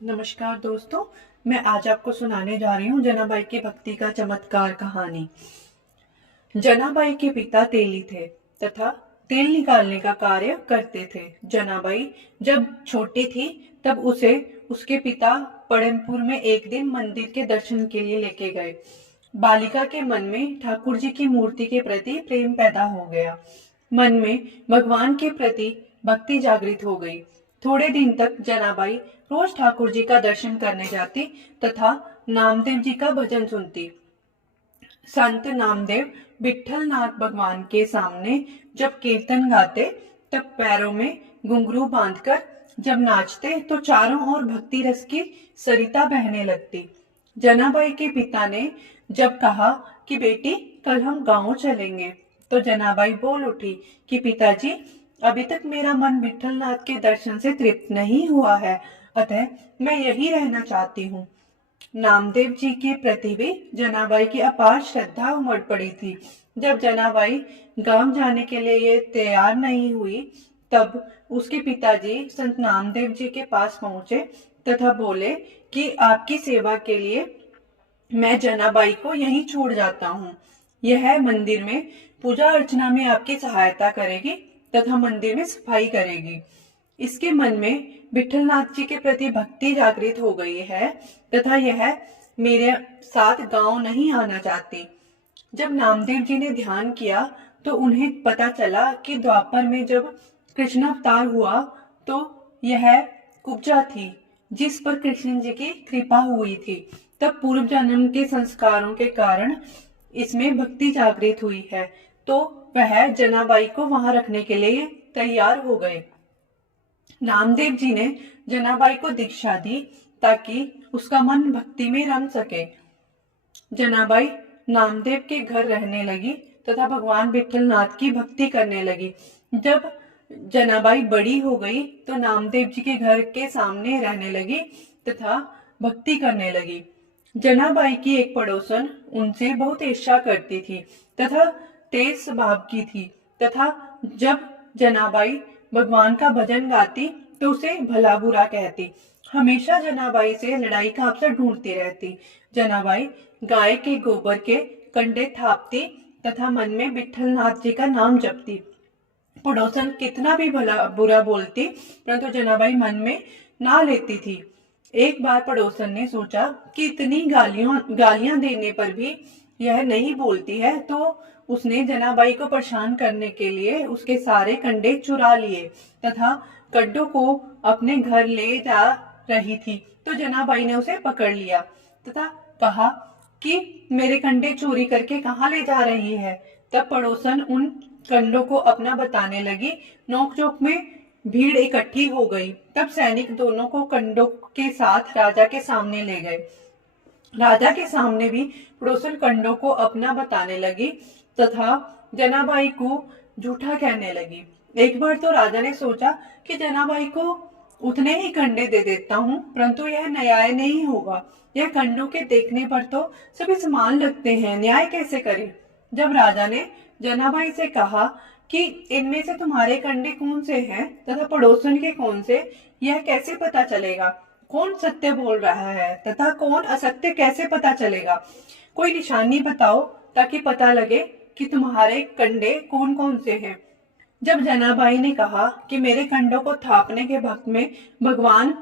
नमस्कार दोस्तों, मैं आज आपको सुनाने जा रही हूँ जनाबाई की भक्ति का चमत्कार कहानी। जनाबाई के पिता तेली थे तथा तेल निकालने का कार्य करते थे। जनाबाई जब छोटी थी तब उसे उसके पिता पड़नपुर में एक दिन मंदिर के दर्शन के लिए लेके गए। बालिका के मन में ठाकुर जी की मूर्ति के प्रति प्रेम पैदा हो गया। मन में भगवान के प्रति भक्ति जागृत हो गई। थोड़े दिन तक जनाबाई रोज ठाकुर जी का दर्शन करने जाती तथा नामदेव जी का भजन सुनती। संत नामदेव विठल नाथ भगवान के सामने जब कीर्तन गाते तब पैरों में घुंघरू बांधकर जब नाचते तो चारों ओर भक्ति रस की सरिता बहने लगती। जनाबाई के पिता ने जब कहा कि बेटी कल हम गांव चलेंगे तो जनाबाई बोल उठी कि पिताजी अभी तक मेरा मन विठल नाथ के दर्शन से तृप्त नहीं हुआ है, अतः मैं यही रहना चाहती हूँ। नामदेव जी के प्रति भी जनाबाई की अपार श्रद्धा उमड़ पड़ी थी। जब जनाबाई गांव जाने के लिए ये तैयार नहीं हुई तब उसके पिताजी संत नामदेव जी के पास पहुंचे तथा बोले कि आपकी सेवा के लिए मैं जनाबाई को यहीं छोड़ जाता हूँ। यह मंदिर में पूजा अर्चना में आपकी सहायता करेगी तथा मंदिर में सफाई करेगी। इसके मन में विठलनाथ जी के प्रति भक्ति जागृत हो गई है तथा यह मेरे साथ गांव नहीं आना चाहती। जब नामदेव जी ने ध्यान किया तो उन्हें पता चला कि द्वापर में जब कृष्ण अवतार हुआ तो यह कुब्जा थी जिस पर कृष्ण जी की कृपा हुई थी। तब पूर्व जन्म के संस्कारों के कारण इसमें भक्ति जागृत हुई है तो वह जनाबाई को वहां रखने के लिए तैयार हो गए। नामदेव जी ने जनाबाई को दीक्षा दी ताकि उसका मन भक्ति में रम सके। जनाबाई नामदेव के घर रहने लगी तथा भगवान विठलनाथ की भक्ति करने लगी। जब जनाबाई बड़ी हो गई तो नामदेव जी के घर के सामने रहने लगी तथा भक्ति करने लगी। जनाबाई की एक पड़ोसन उनसे बहुत ईर्ष्या करती थी तथा तेज स्वभाव की थी तथा जब जनाबाई भगवान का भजन गाती तो उसे भला बुरा कहती। हमेशा जनाबाई से लड़ाई का अवसर ढूंढती रहती। जनाबाई गाय के गोबर के कंडे थापती तथा मन में विठलनाथ जी का नाम जपती। पड़ोसन कितना भी भला बुरा बोलती परंतु जनाबाई मन में ना लेती थी। एक बार पड़ोसन ने सोचा कि इतनी गालियां देने पर भी यह नहीं बोलती है तो उसने जनाबाई को परेशान करने के लिए उसके सारे कंडे चुरा लिए तथा कंडों को अपने घर ले जा रही थी तो जनाबाई ने उसे पकड़ लिया तथा कहा कि मेरे कंडे चोरी करके कहाँ ले जा रही है। तब पड़ोसन उन कंडों को अपना बताने लगी। नोकझोंक में भीड़ इकट्ठी हो गई। तब सैनिक दोनों को कंडों के साथ राजा के सामने ले गए। राजा के सामने भी पड़ोसन कंडों को अपना बताने लगी तथा जनाबाई को झूठा कहने लगी। एक बार तो राजा ने सोचा कि जनाबाई को उतने ही कंडे दे देता हूँ परंतु यह न्याय नहीं होगा। यह कंडों के देखने पर तो सभी समान लगते हैं, न्याय कैसे करे। जब राजा ने जनाबाई से कहा कि इनमें से तुम्हारे कंडे कौन से हैं तथा पड़ोसन के कौन से, यह कैसे पता चलेगा, कौन सत्य बोल रहा है तथा कौन असत्य कैसे पता चलेगा। कोई निशानी बताओ ताकि पता लगे कि तुम्हारे कंडे कौन कौन से हैं। जब जनाबाई ने कहा कि मेरे कंडों को थापने के वक्त में भगवान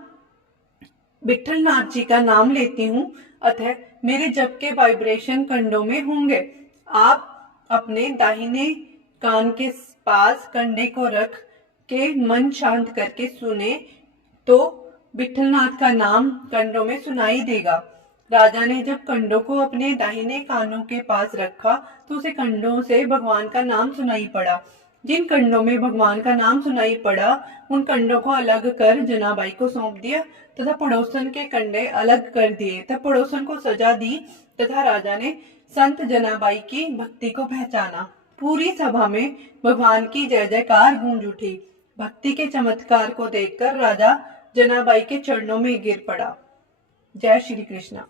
विठलनाथ जी का नाम लेती हूँ अतः मेरे जप के वाइब्रेशन कंडों में होंगे। आप अपने दाहिने कान के पास कंडे को रख के मन शांत करके सुने तो विठलनाथ का नाम कंडों में सुनाई देगा। राजा ने जब कंडों को अपने दाहिने कानों के पास रखा तो उसे कंडों से भगवान का नाम सुनाई पड़ा। जिन कंडों में भगवान का नाम सुनाई पड़ा उन कंडों को अलग कर जनाबाई को सौंप दिया तथा पड़ोसन के कंडे अलग कर दिए। तब पड़ोसन को सजा दी तथा राजा ने संत जनाबाई की भक्ति को पहचाना। पूरी सभा में भगवान की जय जयकार गूंज उठी। भक्ति के चमत्कार को देखकर राजा जनाबाई के चरणों में गिर पड़ा। जय श्री कृष्ण।